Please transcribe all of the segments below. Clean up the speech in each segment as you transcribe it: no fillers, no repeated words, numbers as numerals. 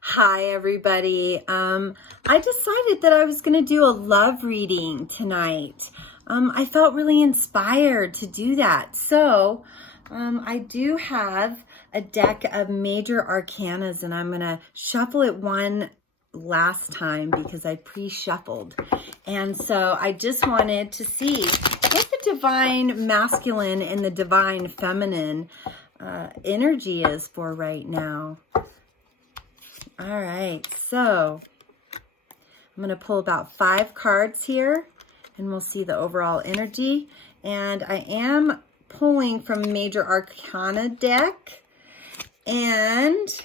Hi, everybody. I decided that I was going to do a love reading tonight. I felt really inspired to do that. So, I do have a deck of major arcanas, and I'm going to shuffle it one last time because I pre-shuffled. And so I just wanted to see what the divine masculine and the divine feminine energy is for right now. All right, so I'm going to pull about 5 cards here, and we'll see the overall energy. And I am pulling from Major Arcana deck, and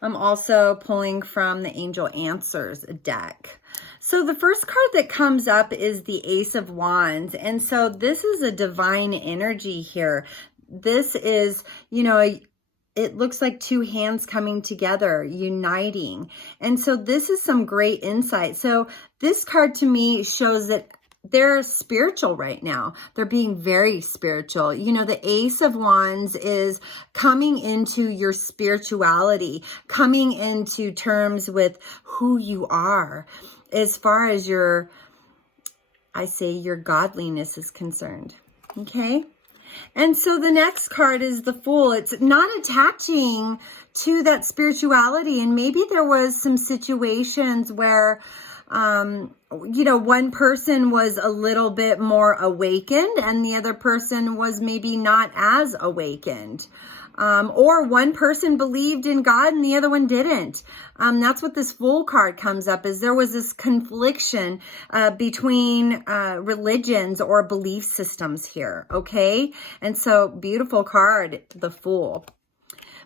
I'm also pulling from the Angel Answers deck. So the first card that comes up is the Ace of Wands, and so this is a divine energy here. This is, it looks like 2 hands coming together, uniting. And so this is some great insight. So this card to me shows that they're spiritual right now. They're being very spiritual. The Ace of Wands is coming into your spirituality, coming into terms with who you are as far as your godliness is concerned. Okay? And so the next card is the Fool. It's not attaching to that spirituality. And maybe there was some situations where, one person was a little bit more awakened and the other person was maybe not as awakened. Or one person believed in God and the other one didn't. That's what this Fool card comes up, is there was this confliction between religions or belief systems here, okay? And so, beautiful card, the Fool.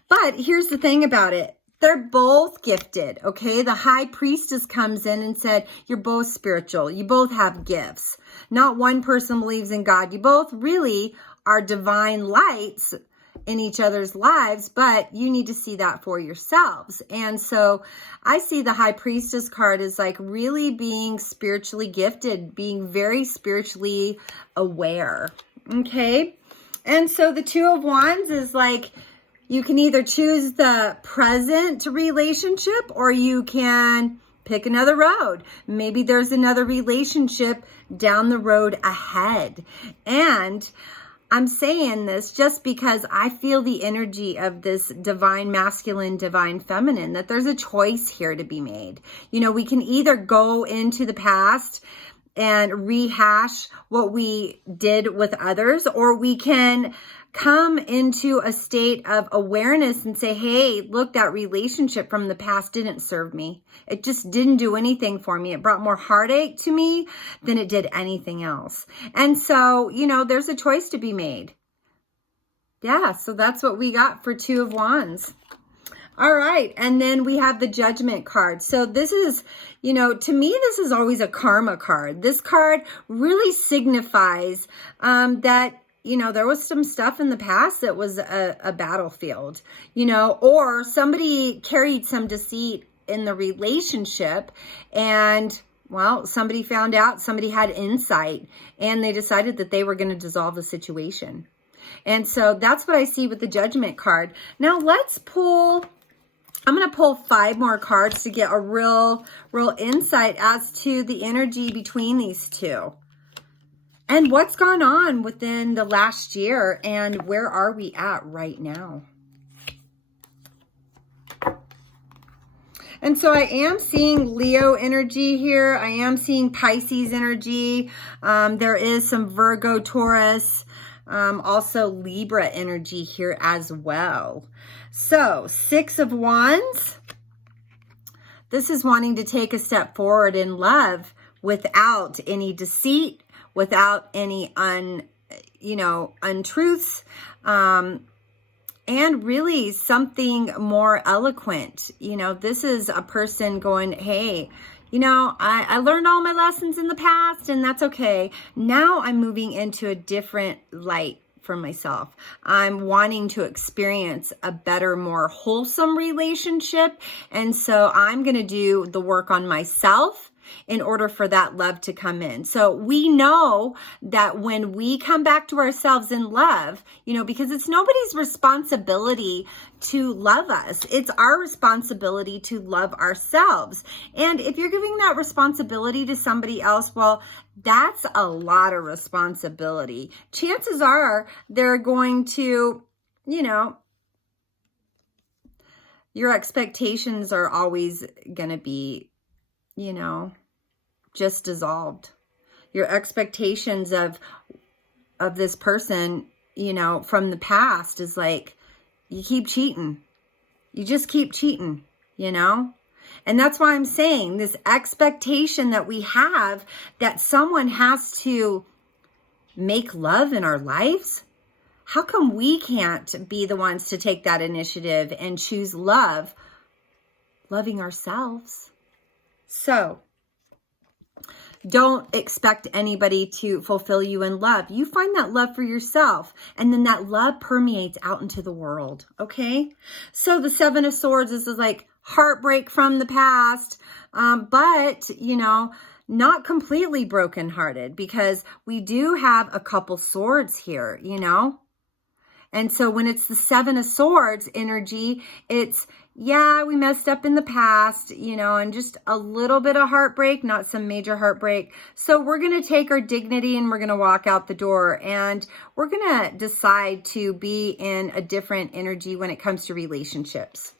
But here's the thing about it. They're both gifted, okay? The High Priestess comes in and said, you're both spiritual. You both have gifts. Not one person believes in God. You both really are divine lights in each other's lives, but you need to see that for yourselves. And so I see the High Priestess card as like really being spiritually gifted, being very spiritually aware. Okay. And so the Two of Wands is like, you can either choose the present relationship or you can pick another road. Maybe there's another relationship down the road ahead. And I'm saying this just because I feel the energy of this divine masculine, divine feminine, that there's a choice here to be made. We can either go into the past and rehash what we did with others, or we can come into a state of awareness and say, hey, look, that relationship from the past didn't serve me. It just didn't do anything for me. It brought more heartache to me than it did anything else. And so, there's a choice to be made. Yeah, so that's what we got for Two of Wands. All right, and then we have the Judgment card. So this is, to me, this is always a karma card. This card really signifies that there was some stuff in the past that was a battlefield, or somebody carried some deceit in the relationship and, well, somebody found out, somebody had insight, and they decided that they were going to dissolve the situation. And so that's what I see with the Judgment card. Now I'm going to pull 5 more cards to get a real insight as to the energy between these two. And what's gone on within the last year, and where are we at right now? And so I am seeing Leo energy here. I am seeing Pisces energy. There is some Virgo, Taurus, also Libra energy here as well. So 6 of Wands. This is wanting to take a step forward in love without any deceit, without any untruths, and really something more eloquent. This is a person going, hey, I learned all my lessons in the past and that's okay. Now I'm moving into a different light for myself. I'm wanting to experience a better, more wholesome relationship. And so I'm going to do the work on myself in order for that love to come in. So we know that when we come back to ourselves in love, because it's nobody's responsibility to love us. It's our responsibility to love ourselves. And if you're giving that responsibility to somebody else, well, that's a lot of responsibility. Chances are they're going to, your expectations are always going to be, just dissolved. Your expectations of this person, from the past is like, you keep cheating. You just keep cheating, And that's why I'm saying this expectation that we have that someone has to make love in our lives. How come we can't be the ones to take that initiative and choose loving ourselves? So don't expect anybody to fulfill you in love. You find that love for yourself, and then that love permeates out into the world, okay? So the Seven of Swords is like heartbreak from the past, but, not completely brokenhearted, because we do have a couple swords here, And so when it's the Seven of Swords energy, it's, yeah, we messed up in the past, and just a little bit of heartbreak, not some major heartbreak. So we're going to take our dignity and we're going to walk out the door, and we're going to decide to be in a different energy when it comes to relationships.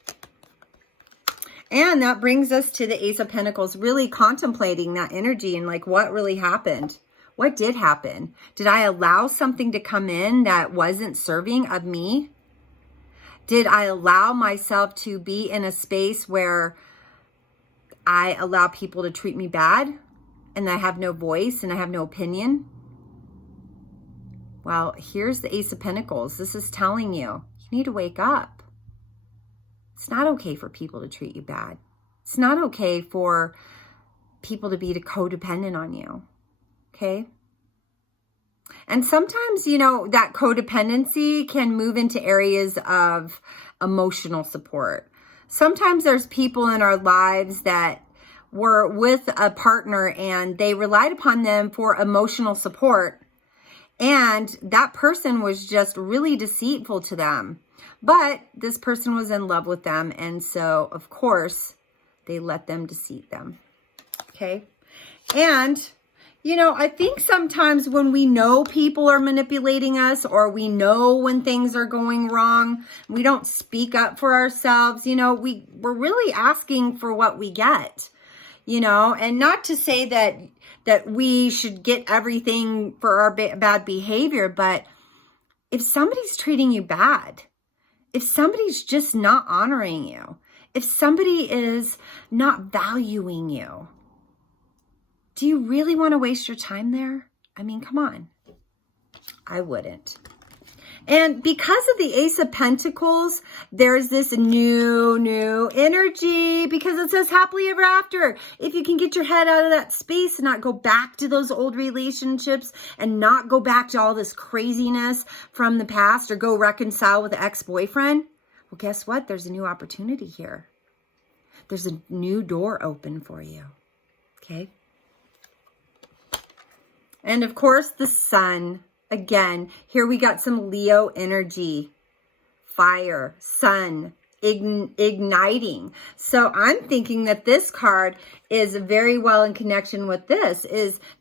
And that brings us to the Ace of Pentacles, really contemplating that energy and like what really happened. What did happen? Did I allow something to come in that wasn't serving of me? Did I allow myself to be in a space where I allow people to treat me bad and I have no voice and I have no opinion? Well, here's the Ace of Pentacles. This is telling you need to wake up. It's not okay for people to treat you bad. It's not okay for people to be codependent on you. Okay. And sometimes, that codependency can move into areas of emotional support. Sometimes there's people in our lives that were with a partner and they relied upon them for emotional support. And that person was just really deceitful to them. But this person was in love with them. And so, of course, they let them deceive them. Okay. And I think sometimes when we know people are manipulating us, or we know when things are going wrong, we don't speak up for ourselves. We're really asking for what we get, and not to say that we should get everything for our bad behavior. But if somebody's treating you bad, if somebody's just not honoring you, if somebody is not valuing you, do you really want to waste your time there? I mean, come on. I wouldn't. And because of the Ace of Pentacles, there's this new energy, because it says happily ever after. If you can get your head out of that space and not go back to those old relationships and not go back to all this craziness from the past, or go reconcile with an ex-boyfriend, well, guess what? There's a new opportunity here. There's a new door open for you. Okay? And of course, the sun. Again, here we got some Leo energy. Fire, sun, igniting. So I'm thinking that this card is very well in connection with this.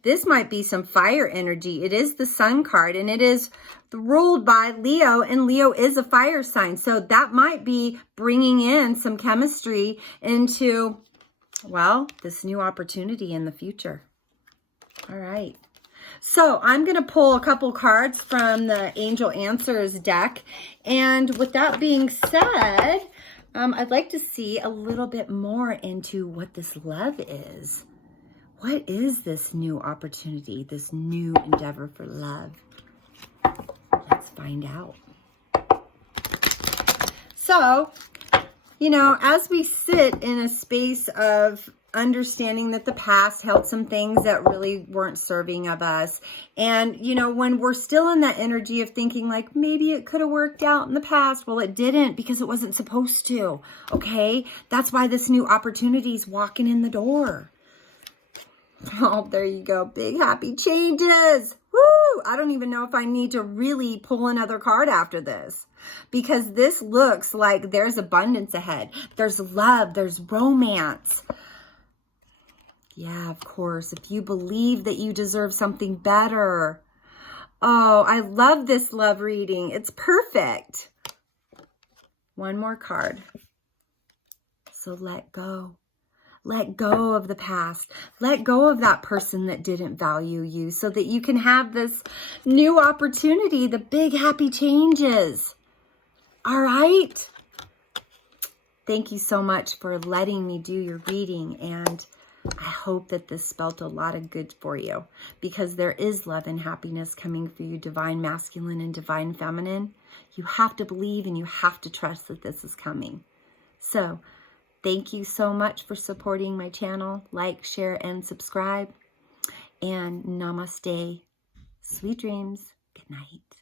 This might be some fire energy. It is the sun card, and it is ruled by Leo, and Leo is a fire sign. So that might be bringing in some chemistry into, well, this new opportunity in the future. All right. So I'm going to pull a couple cards from the Angel Answers deck. And with that being said, I'd like to see a little bit more into what this love is. What is this new opportunity, this new endeavor for love? Let's find out. So, as we sit in a space of understanding that the past held some things that really weren't serving of us. And, when we're still in that energy of thinking like, maybe it could have worked out in the past. Well, it didn't, because it wasn't supposed to. Okay. That's why this new opportunity is walking in the door. Oh, there you go. Big happy changes. Woo! I don't even know if I need to really pull another card after this, because this looks like there's abundance ahead. There's love. There's romance. Yeah, of course. If you believe that you deserve something better. Oh, I love this love reading. It's perfect. One more card. So let go. Let go of the past. Let go of that person that didn't value you so that you can have this new opportunity, the big happy changes. All right? Thank you so much for letting me do your reading, and I hope that this spelt a lot of good for you, because there is love and happiness coming for you, divine masculine and divine feminine. You have to believe and you have to trust that this is coming. So, thank you so much for supporting my channel. Like, share, and subscribe. And namaste. Sweet dreams. Good night.